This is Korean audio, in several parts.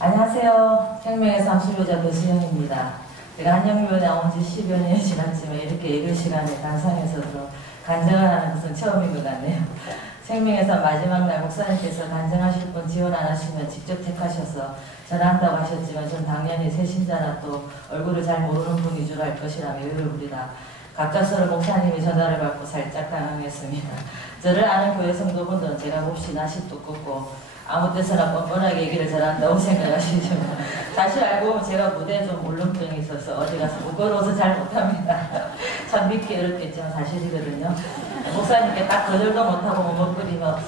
안녕하세요. 생명의 상수료자 배수영입니다. 제가 한영묘에 나온 지 10여 년이 지났지만 이렇게 예배 시간에 단상에서도 간증을 하는 것은 처음인 것 같네요. 생명에서 마지막 날 목사님께서 간증하실 분 지원 안 하시면 직접 택하셔서 전화한다고 하셨지만 전 당연히 새신자나 또 얼굴을 잘 모르는 분이 줄 알 것이라며 외를 부리다 갑작스레 목사님이 전화를 받고 살짝 당황했습니다. 저를 아는 교회 성도분들은 제가 몹시 낯이 두껍고 아무 때서나 뻔뻔하게 얘기를 잘한다고 생각하시지만 사실 알고 보면 제가 무대에 좀 울렁증이 있어서 어디 가서 부끄러워서 잘 못합니다. 참 믿기 어렵겠지만 사실이거든요. 목사님께 딱 거절도 못하고 머뭇거리며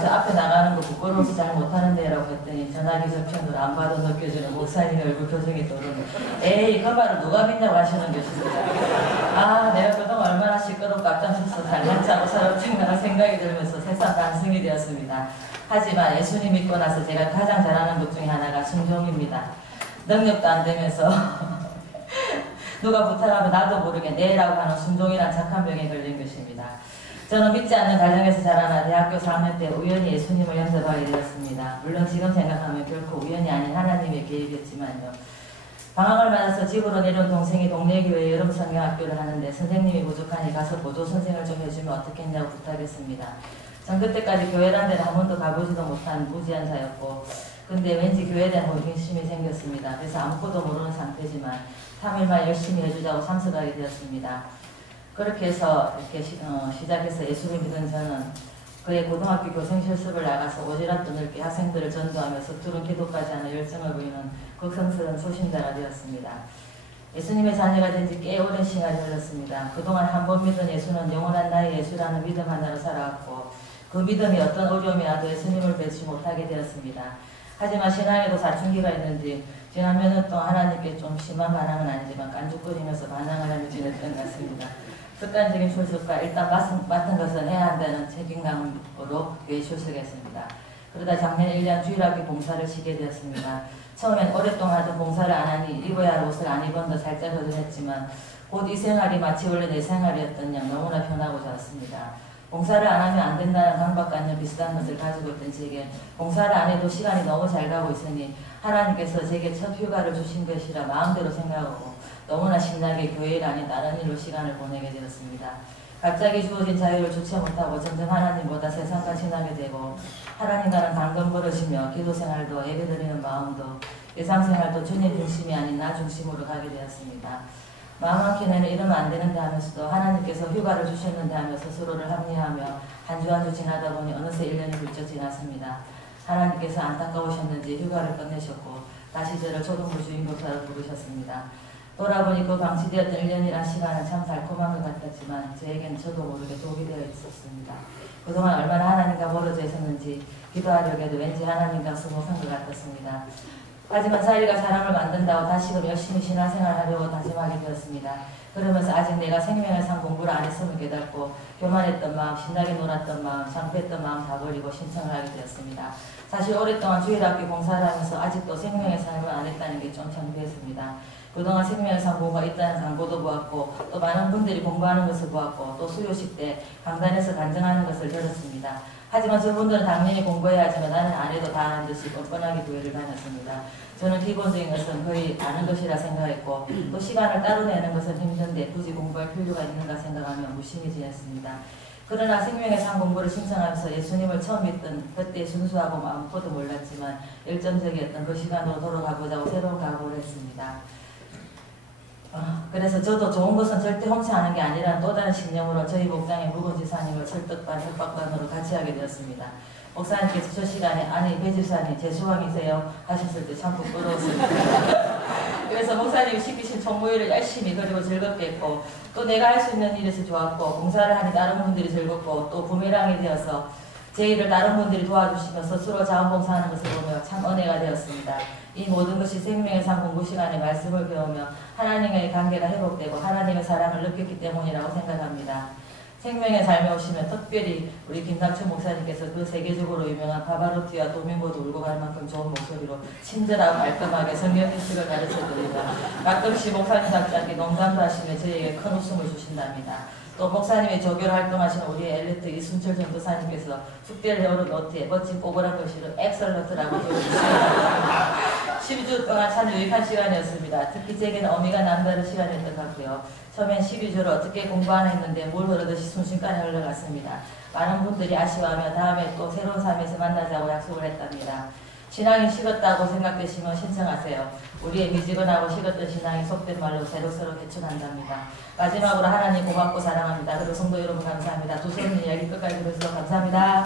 저 앞에 나가는 거 부끄러워서 잘 못하는데 라고 했더니 전화기 저편으로 안 봐도 느껴지는 목사님의 얼굴 표정이 떠오르는 에이 그 말을 누가 믿냐고 하시는 것입니다. 내가 그동안 얼마나 시끄럽고 앞장서서 잘났자고 살았던가 생각이 들면서 새삼 반성이 되었습니다. 하지만 예수님 믿고 나서 제가 가장 잘하는 것 중에 하나가 순종입니다. 능력도 안 되면서 누가 부탁하면 나도 모르게 네라고 하는 순종이란 착한 병에 걸린 것입니다. 저는 믿지 않는 가정에서 자라나 대학교 4학년 때 우연히 예수님을 영접하게 되었습니다. 물론 지금 생각하면 결코 우연이 아닌 하나님의 계획이었지만요. 방학을 맞아서 집으로 내려온 동생이 동네 교회 여름 성경학교를 하는데 선생님이 부족하니 가서 보조 선생을 좀 해주면 어떻겠냐고 부탁했습니다. 전 그때까지 교회란 데는 한 번도 가보지도 못한 무지한 자였고 근데 왠지 교회에 대한 호기심이 생겼습니다. 그래서 아무것도 모르는 상태지만 3일만 열심히 해주자고 참석하게 되었습니다. 그렇게 해서 이렇게 시작해서 예수를 믿은 저는 그의 고등학교 교생 실습을 나가서 오지랖도 넓게 학생들을 전도하며 서투른 기도까지 하는 열정을 보이는 극성스러운 소신자가 되었습니다. 예수님의 자녀가 된 지 꽤 오랜 시간이 흘렀습니다. 그동안 한 번 믿은 예수는 영원한 나의 예수라는 믿음 하나로 살아왔고 그 믿음이 어떤 어려움이 와도 예수님을 뵙지 못하게 되었습니다. 하지만 신앙에도 사춘기가 있는지 지난 몇 년 동안 하나님께 좀 심한 반항은 아니지만 깐죽거리면서 반항을 하며 지냈던 것 같습니다. 습관적인 출석과 일단 맡은 것은 해야 한다는 책임감으로 교회 출석했습니다. 그러다 작년 1년 주일학교 봉사를 쉬게 되었습니다. 처음엔 오랫동안 하던 봉사를 안 하니 입어야 할 옷을 안 입은 더 살짝 허전했지만 곧 이 생활이 마치 원래 내 생활이었던 양 너무나 편하고 좋았습니다. 봉사를 안 하면 안 된다는 강박관념 비슷한 것을 가지고 있던 제게 봉사를 안 해도 시간이 너무 잘 가고 있으니 하나님께서 제게 첫 휴가를 주신 것이라 마음대로 생각하고 너무나 신나게 교회 일 아닌 다른 일로 시간을 보내게 되었습니다. 갑자기 주어진 자유를 주체 못하고 점점 하나님보다 세상과 친하게 되고 하나님과는 당근 벌어지며 기도생활도 예배드리는 마음도 일상생활도 주님 중심이 아닌 나 중심으로 가게 되었습니다. 마음 한켠에는 이러면 안 되는데 하면서도 하나님께서 휴가를 주셨는데 하며 스스로를 합리화하며 한 주 한 주 지나다 보니 어느새 1년이 훌쩍 지났습니다. 하나님께서 안타까우셨는지 휴가를 끝내셨고 다시 저를 초등부 주임교사로 부르셨습니다. 돌아보니 그 방치되었던 1년이란 시간은 참 달콤한 것 같았지만 저에게는 저도 모르게 독이 되어 있었습니다. 그동안 얼마나 하나님과 멀어져 있었는지 기도하려고 해도 왠지 하나님과 소목한 것 같았습니다. 하지만 사리가 사람을 만든다고 다시금 열심히 신앙생활을 하려고 다짐하게 되었습니다. 그러면서 아직 내가 생명의 상 공부를 안 했음을 깨닫고 교만했던 마음, 신나게 놀았던 마음, 창피했던 마음 다 버리고 신청을 하게 되었습니다. 사실 오랫동안 주일학교 봉사를 하면서 아직도 생명의 삶을 안 했다는 게 좀 창피했습니다. 그동안 생명의 상 공부가 있다는 광고도 보았고 또 많은 분들이 공부하는 것을 보았고 또 수요식 때 강단에서 간증하는 것을 들었습니다. 하지만 저분들은 당연히 공부해야 하지만 나는 안 해도 다 아는 듯이 뻔뻔하게 교회를 다녔습니다. 저는 기본적인 것은 거의 아는 것이라 생각했고 또 시간을 따로 내는 것은 힘든데 굳이 공부할 필요가 있는가 생각하며 무심히 지냈습니다. 그러나 생명의 상 공부를 신청하면서 예수님을 처음 믿던 그때 순수하고 아무것도 몰랐지만 열정적이었던 그 시간으로 돌아가보자고 새로운 각오를 했습니다. 그래서 저도 좋은 것은 절대 험치하는 게 아니라는 또 다른 신념으로 저희 목장의 묵은 지사님을 설득반 협박반으로 같이 하게 되었습니다. 목사님께서 저 시간에 아니 배 지사님 재수왕이세요 하셨을 때 참 부끄러웠습니다. 그래서 목사님이 시키신 총무일을 열심히 그리고 즐겁게 했고 또 내가 할 수 있는 일에서 좋았고 봉사를 하니 다른 분들이 즐겁고 또 부메랑이 되어서 제 일을 다른 분들이 도와주시며 스스로 자원봉사하는 것을 보며 참 은혜가 되었습니다. 이 모든 것이 생명의 상 공부 시간에 말씀을 배우며 하나님과의 관계가 회복되고 하나님의 사랑을 느꼈기 때문이라고 생각합니다. 생명의 삶에 오시면 특별히 우리 김상춘 목사님께서 그 세계적으로 유명한 파바로티와 도밍고도 울고 갈 만큼 좋은 목소리로 친절하고 깔끔하게 성경 지식을 가르쳐드리고 가끔씩 목사님답지 않게 농담도 하시며 저희에게 큰 웃음을 주신답니다. 또 목사님의 조교로 활동하시는 우리 엘리트 이순철 전도사님께서 숙대를 열은 노트에 멋진 꼬부란 글씨로 엑설런트라고 적어주시고 12주 동안 참 유익한 시간이었습니다. 특히 제게는 의미가 남다른 시간이었던 것 같고요. 처음엔 12주를 어떻게 공부하나 했는데 물 흐르듯이 순식간에 흘러갔습니다. 많은 분들이 아쉬워하며 다음에 또 새로운 삶에서 만나자고 약속을 했답니다. 신앙이 식었다고 생각되시면 신청하세요. 우리의 미지근하고 식었던 신앙이 속된 말로 새록새록 개천한답니다. 마지막으로 하나님 고맙고 사랑합니다. 그리고 성도 여러분 감사합니다. 두 손 이야기 끝까지 들어주셔서 감사합니다.